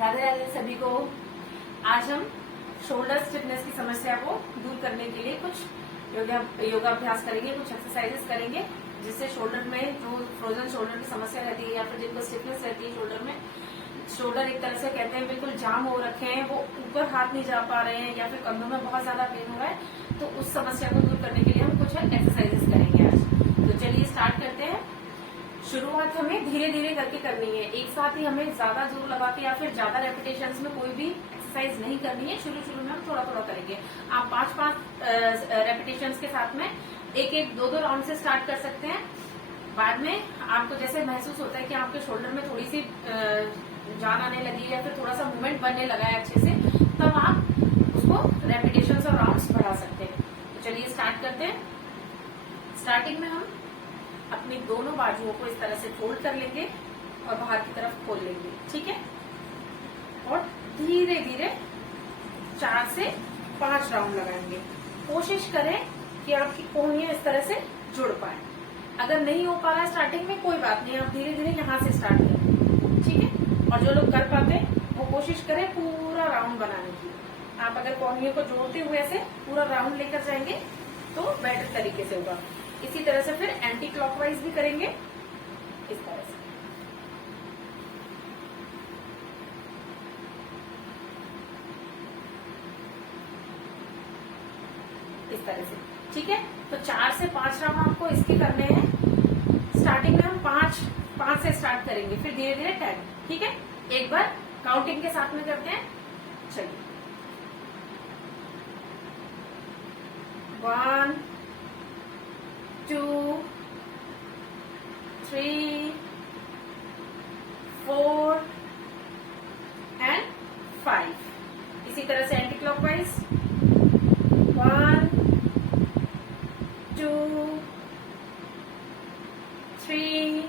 राधे राधे सभी को। आज हम शोल्डर स्टिफनेस की समस्या को दूर करने के लिए कुछ योगाभ्यास करेंगे, कुछ एक्सरसाइजेस करेंगे, जिससे शोल्डर में जो फ्रोजन शोल्डर की समस्या रहती है या फिर जिनको स्टिफनेस रहती है शोल्डर में, शोल्डर एक तरह से कहते हैं बिल्कुल जाम हो रखे हैं, वो ऊपर हाथ नहीं जा पा रहे हैं या फिर कंधों में बहुत ज्यादा पेन हो रहा है, तो उस समस्या को दूर करने के लिए हम कुछ एक्सरसाइजेस करेंगे आज। तो चलिए स्टार्ट करते हैं। शुरुआत हमें धीरे धीरे करके करनी है, एक साथ ही हमें ज्यादा जोर लगा के या फिर ज्यादा रेपिटेशंस में कोई भी एक्सरसाइज नहीं करनी है। शुरू में हम थोड़ा थोड़ा करेंगे। आप 5-5 रेपिटेशंस के साथ में एक 2-2 राउंड से स्टार्ट कर सकते हैं। बाद में आपको जैसे महसूस होता है कि आपके शोल्डर में थोड़ी सी जान आने लगी है या फिर थोड़ा सा मूवमेंट बनने लगा है अच्छे से, तब आप उसको रेपिटेशंस और राउंड्स बढ़ा सकते हैं। तो चलिए स्टार्ट करते हैं। स्टार्टिंग में हम अपनी दोनों बाजुओं को इस तरह से फोल्ड कर लेंगे और बाहर की तरफ खोल लेंगे, ठीक है। और धीरे धीरे 4 से 5 राउंड लगाएंगे। कोशिश करें कि आपकी कोहनियां इस तरह से जुड़ पाए। अगर नहीं हो पा रहा है स्टार्टिंग में, कोई बात नहीं, आप धीरे धीरे यहाँ से स्टार्ट करें, ठीक है। और जो लोग कर पाते हैं वो कोशिश करें पूरा राउंड बनाने की। आप अगर कोहनियों को जोड़ते हुए ऐसे पूरा राउंड लेकर जाएंगे तो बेटर तरीके से होगा। इसी तरह से फिर एंटी क्लॉकवाइज भी करेंगे, इस तरह से। इस तरह से, ठीक है। तो 4 से 5 राउंड आपको इसके करने हैं। स्टार्टिंग में हम 5 से स्टार्ट करेंगे, फिर धीरे धीरे 10, ठीक है। एक बार काउंटिंग के साथ में करते हैं। चलिए 1 2 3 4 एंड 5। इसी तरह से एंटी क्लॉकवाइज 1 2 3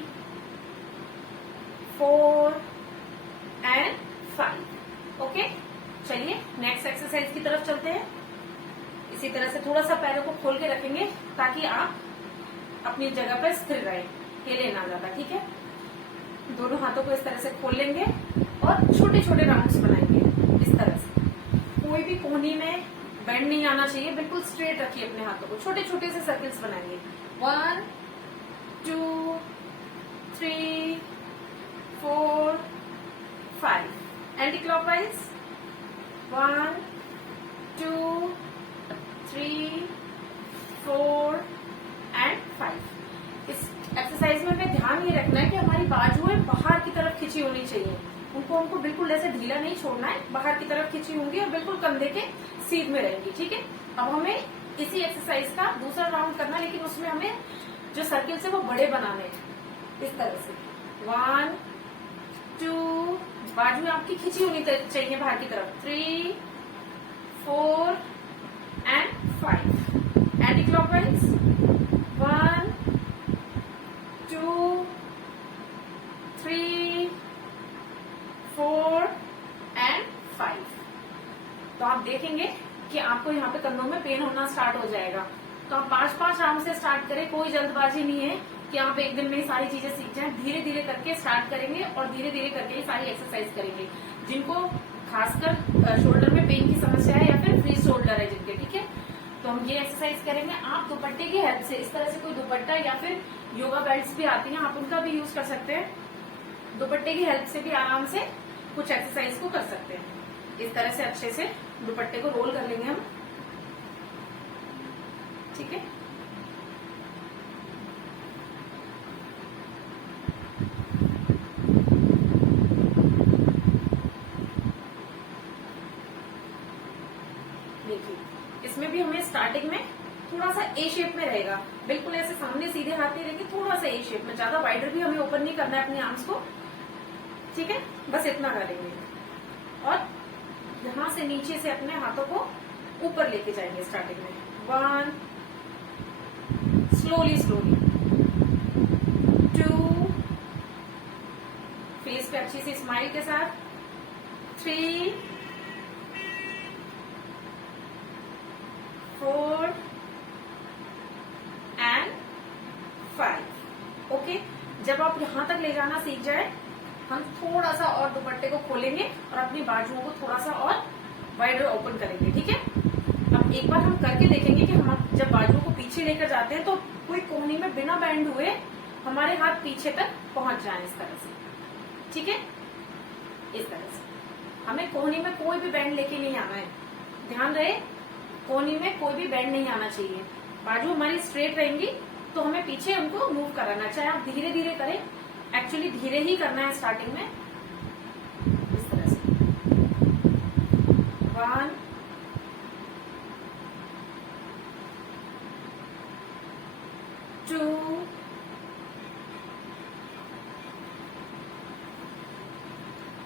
4 एंड 5। ओके, चलिए नेक्स्ट एक्सरसाइज की तरफ चलते हैं। इसी तरह से थोड़ा सा पैरों को खोल के रखेंगे ताकि आप अपनी जगह पर स्थिर रहे, हिले ना ज्यादा, ठीक है। दोनों हाथों को इस तरह से खोल लेंगे और छोटे छोटे राउंड्स बनाएंगे इस तरह से। कोई भी कोहनी में बेंड नहीं आना चाहिए, बिल्कुल स्ट्रेट रखिए अपने हाथों को। छोटे छोटे से सर्कल्स बनाएंगे। 1 2 3 4 5। Anti clockwise 1 2 3 4 and 5। इस एक्सरसाइज में हमें ध्यान ये रखना है कि हमारी बाजुएं बाहर की तरफ खिंची होनी चाहिए। हमको बिल्कुल ऐसे ढीला नहीं छोड़ना है, बाहर की तरफ खिंची होंगी और बिल्कुल कंधे के सीध में रहेंगी, ठीक है। अब हमें इसी एक्सरसाइज का दूसरा राउंड करना है, लेकिन उसमें हमें जो सर्किल्स है वो बड़े बनाने हैं, इस तरह से। 1 2, बाजुएं आपकी खिंची होनी चाहिए बाहर की तरफ। 3 4 एंड 5। Anti clockwise 1 2 3 4 and 5। तो आप देखेंगे कि आपको यहाँ पे कंधों में पेन होना स्टार्ट हो जाएगा। तो आप 5-5 राउंड से स्टार्ट करें, कोई जल्दबाजी नहीं है कि आप एक दिन में ये सारी चीजें सीख जाएं। धीरे धीरे करके स्टार्ट करेंगे और धीरे धीरे करके ये सारी एक्सरसाइज करेंगे। जिनको खासकर शोल्डर में पेन की समस्या है या फिर फ्री शोल्डर है जिनके, ठीक है, तो हम ये एक्सरसाइज करेंगे। आप दुपट्टे की हेल्प से, इस तरह से कोई दुपट्टा या फिर योगा बेल्ट्स भी आती हैं, आप उनका भी यूज कर सकते हैं। दुपट्टे की हेल्प से भी आराम से कुछ एक्सरसाइज को कर सकते हैं। इस तरह से अच्छे से दुपट्टे को रोल कर लेंगे हम, ठीक है। देखिए इसमें भी हमें स्टार्टिंग में थोड़ा सा ए शेप में रहेगा, बिल्कुल ऐसे सामने सीधे हाथ नहीं रहेंगे, थोड़ा सा ए शेप में। ज्यादा वाइडर भी हमें ओपन नहीं करना है अपने आर्म्स को, ठीक है। बस इतना करेंगे और यहां से नीचे से अपने हाथों को ऊपर लेके जाएंगे स्टार्टिंग में। 1 स्लोली 2, फेस पे अच्छी सी स्माइल के साथ 3 4 एंड 5। ओके, जब आप यहां तक ले जाना सीख जाए हम थोड़ा सा और दुपट्टे को खोलेंगे और अपनी बाजुओं को थोड़ा सा और वाइडर ओपन करेंगे। ठीक है, अब एक बार हम करके देखेंगे कि हम जब बाजुओं को पीछे लेकर जाते हैं तो कोई कोहनी में बिना बैंड हुए हमारे हाथ पीछे तक पहुंच जाए इस तरह से। ठीक है, इस तरह से हमें कोहनी में कोई भी बैंड लेके नहीं आना है। ध्यान रहे, कोहनी में कोई भी बैंड नहीं आना चाहिए। बाजू हमारी स्ट्रेट रहेंगी तो हमें पीछे उनको मूव कराना, चाहे आप धीरे धीरे करें, एक्चुअली धीरे ही करना है स्टार्टिंग में। इस तरह से 1 2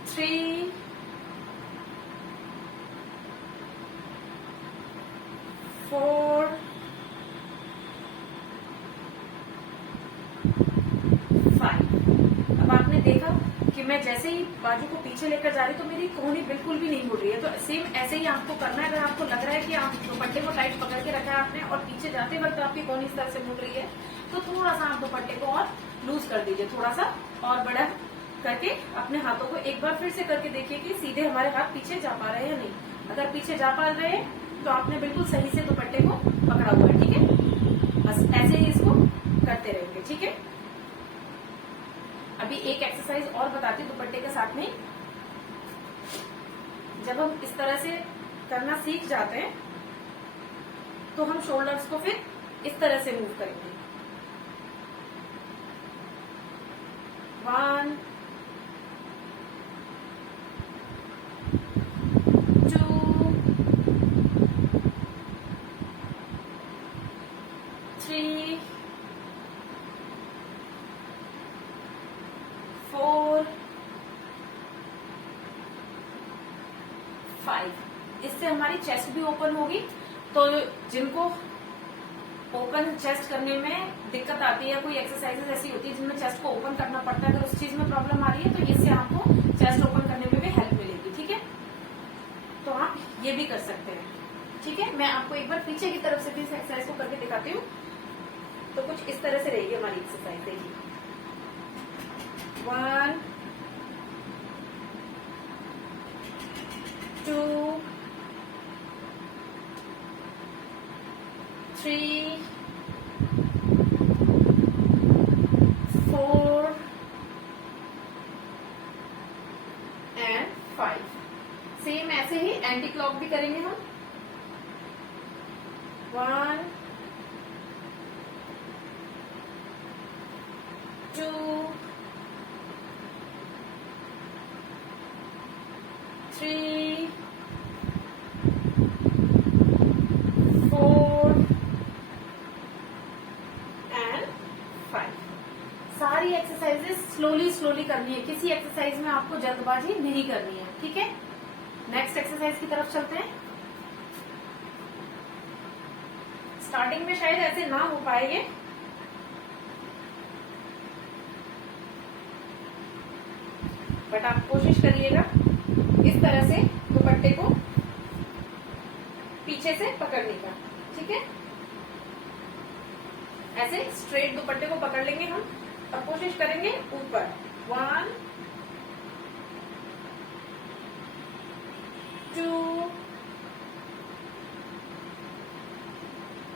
3 4 5। अब आपने देखा कि मैं जैसे ही बाजू को पीछे लेकर जा रही तो मेरी कोहनी बिल्कुल भी नहीं मुड़ रही है। तो सेम ऐसे ही आपको करना है। अगर आपको लग रहा है कि आप दुपट्टे को टाइट पकड़ के रखा है आपने और पीछे जाते वक्त आपकी कोहनी इस तरह से मुड़ रही है तो थोड़ा सा आप दुपट्टे को और लूज कर दीजिए, थोड़ा सा और बड़ा करके अपने हाथों को एक बार फिर से करके देखिए कि सीधे हमारे हाथ पीछे जा पा रहे हैं या नहीं। अगर पीछे जा पा रहे हैं तो आपने बिल्कुल सही से दुपट्टे को पकड़ा हुआ है। ठीक है, बस ऐसे ही इसको करते रहेंगे। ठीक है, अभी एक एक्सरसाइज और बताती हूँ दुपट्टे के साथ में। जब हम इस तरह से करना सीख जाते हैं तो हम शोल्डर्स को फिर इस तरह से मूव करेंगे। 1 2 3 4 5। इससे हमारी चेस्ट भी ओपन होगी। तो जिनको ओपन चेस्ट करने में दिक्कत आती है, कोई एक्सरसाइजेस ऐसी होती है जिनमें चेस्ट को ओपन करना पड़ता है, अगर उस चीज में प्रॉब्लम आ रही है तो इससे आपको चेस्ट ओपन करने में भी हेल्प मिलेगी। ठीक है, तो आप ये भी कर सकते हैं। ठीक है, मैं आपको एक बार पीछे की तरफ से भी इस एक्सरसाइज को करके दिखाती हूँ। तो कुछ इस तरह से रहेगी हमारी एक्सरसाइज। देखिए 1 2 3 4 एंड 5। सेम ऐसे ही एंटी क्लॉक भी करेंगे हम। 1 2 3 4 एंड 5। सारी एक्सरसाइजेस स्लोली स्लोली करनी है, किसी एक्सरसाइज में आपको जल्दबाजी नहीं करनी है। ठीक है, नेक्स्ट एक्सरसाइज की तरफ चलते हैं। स्टार्टिंग में शायद ऐसे ना हो पाएंगे, बट आप कोशिश करिएगा इस तरह से दुपट्टे को पीछे से पकड़ने का। ठीक है, ऐसे स्ट्रेट दुपट्टे को पकड़ लेंगे हम और कोशिश करेंगे ऊपर। 1 2।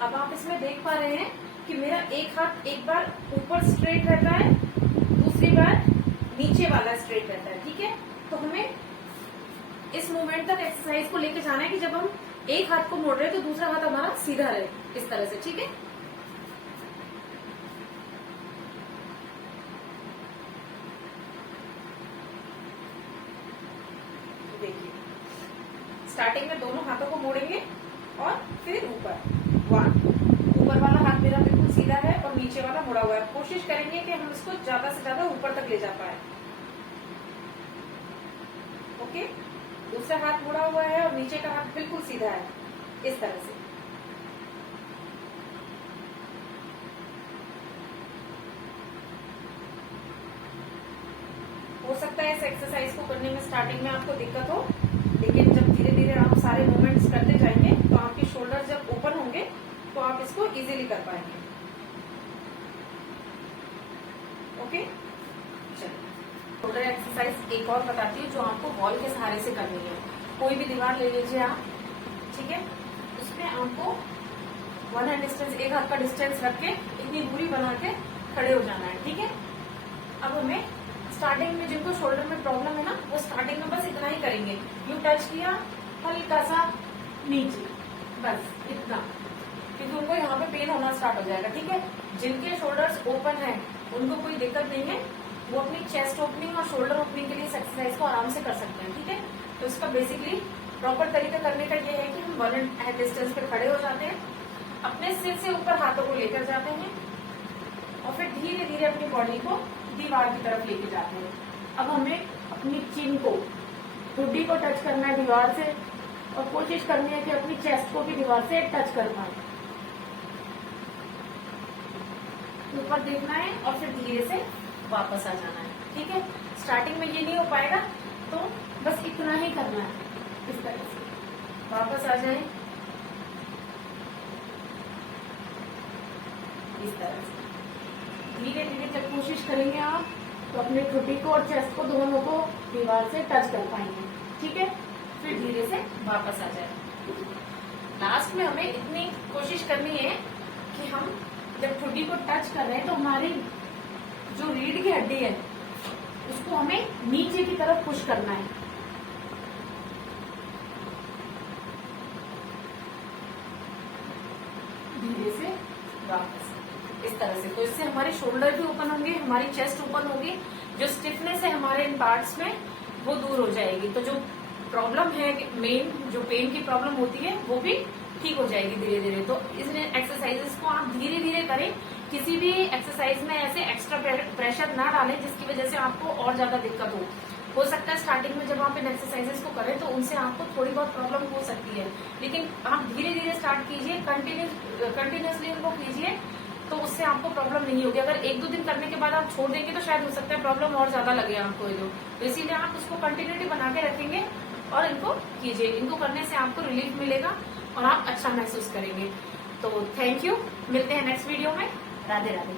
अब आप इसमें देख पा रहे हैं कि मेरा एक हाथ एक बार ऊपर स्ट्रेट रहता है, दूसरी बार नीचे वाला स्ट्रेट रहता है। ठीक है, तो हमें इस मूवमेंट तक एक्सरसाइज को लेके जाना है कि जब हम एक हाथ को मोड़ रहे हैं तो दूसरा हाथ हमारा सीधा रहे, इस तरह से। ठीक है, देखिए स्टार्टिंग में दोनों हाथों को मोड़ेंगे और फिर ऊपर। 1, ऊपर वाला हाथ मेरा बिल्कुल सीधा है और नीचे वाला मुड़ा हुआ है। कोशिश करेंगे कि हम इसको ज्यादा से ज्यादा ऊपर तक ले जा पाए। ओके, दूसरा हाथ मुड़ा हुआ है और नीचे का हाथ बिल्कुल सीधा है, इस तरह से। हो सकता है इस एक्सरसाइज को करने में स्टार्टिंग में आपको दिक्कत हो, लेकिन जब धीरे धीरे आप सारे मूवमेंट्स करते जाएंगे तो आपके शोल्डर जब ओपन होंगे तो आप इसको इजीली कर पाएंगे। ओके, चलिए शोल्डर एक्सरसाइज एक और बताती हूँ जो आपको वॉल के सहारे से करनी है। कोई भी दीवार ले लीजिए आप, ठीक है, उसमें आपको 1 हैंड डिस्टेंस, एक हाथ का डिस्टेंस रख के इतनी दूरी बना के खड़े हो जाना है, ठीक है। अब हमें स्टार्टिंग में जिनको शोल्डर में प्रॉब्लम है ना, वो स्टार्टिंग में बस इतना ही करेंगे, यू टच किया हल्का सा नीचे, बस इतना, क्योंकि उनको यहाँ पे पेन होना स्टार्ट हो जाएगा, ठीक है। जिनके शोल्डर्स ओपन है उनको कोई दिक्कत नहीं है, वो अपनी चेस्ट ओपनिंग और शोल्डर ओपनिंग के लिए इस एक्सरसाइज को आराम से कर सकते हैं, ठीक है। तो इसका बेसिकली प्रॉपर तरीका करने का ये है कि हम 1 हैंड डिस्टेंस पे खड़े हो जाते हैं, अपने सिर से ऊपर हाथों को लेकर जाते हैं और फिर धीरे धीरे अपनी बॉडी को दीवार की तरफ लेके जाते हैं। अब हमें अपनी चिन को, ठुड्डी को टच करना है दीवार से और कोशिश करनी है कि अपनी चेस्ट को भी दीवार से टच कर पाए, ऊपर देखना है और फिर धीरे से वापस आ जाना है, ठीक है। स्टार्टिंग में ये नहीं हो पाएगा तो बस इतना ही करना है, इस तरह से वापस आ जाए, इस तरह से धीरे धीरे जब कोशिश करेंगे आप तो अपने ठुड्डी को और चेस्ट को दोनों को दीवार से टच कर पाएंगे, ठीक है। फिर धीरे से वापस आ जाए। लास्ट में हमें इतनी कोशिश करनी है कि हम जब ठुड्डी को टच कर रहे हैं तो हमारी जो रीढ़ की हड्डी है उसको हमें नीचे की तरफ पुश करना है, धीरे से वापस, इस तरह से। तो इससे हमारे शोल्डर भी ओपन होंगे, हमारी चेस्ट ओपन होगी, जो स्टिफनेस है हमारे इन पार्ट्स में वो दूर हो जाएगी। तो जो प्रॉब्लम है मेन, जो पेन की प्रॉब्लम होती है वो भी ठीक हो जाएगी धीरे धीरे। तो इस एक्सरसाइजेस को आप धीरे धीरे करें, किसी भी एक्सरसाइज में ऐसे एक्स्ट्रा प्रेशर ना डालें जिसकी वजह से आपको और ज्यादा दिक्कत हो सकता है स्टार्टिंग में जब आप इन एक्सरसाइजेस को करें तो उनसे आपको थोड़ी बहुत प्रॉब्लम हो सकती है, लेकिन आप धीरे धीरे स्टार्ट कीजिए, कंटिन्यूसली उनको कीजिए, तो उससे आपको प्रॉब्लम नहीं होगी। अगर 1-2 दिन करने के बाद आप छोड़ देंगे तो शायद हो सकता है प्रॉब्लम और ज्यादा लगे आपको तो इसीलिए आप उसको कंटिन्यूटी बना के रखेंगे और इनको कीजिए। इनको करने से आपको रिलीफ मिलेगा और आप अच्छा महसूस करेंगे। तो थैंक यू, मिलते हैं नेक्स्ट वीडियो में। राधे राधे।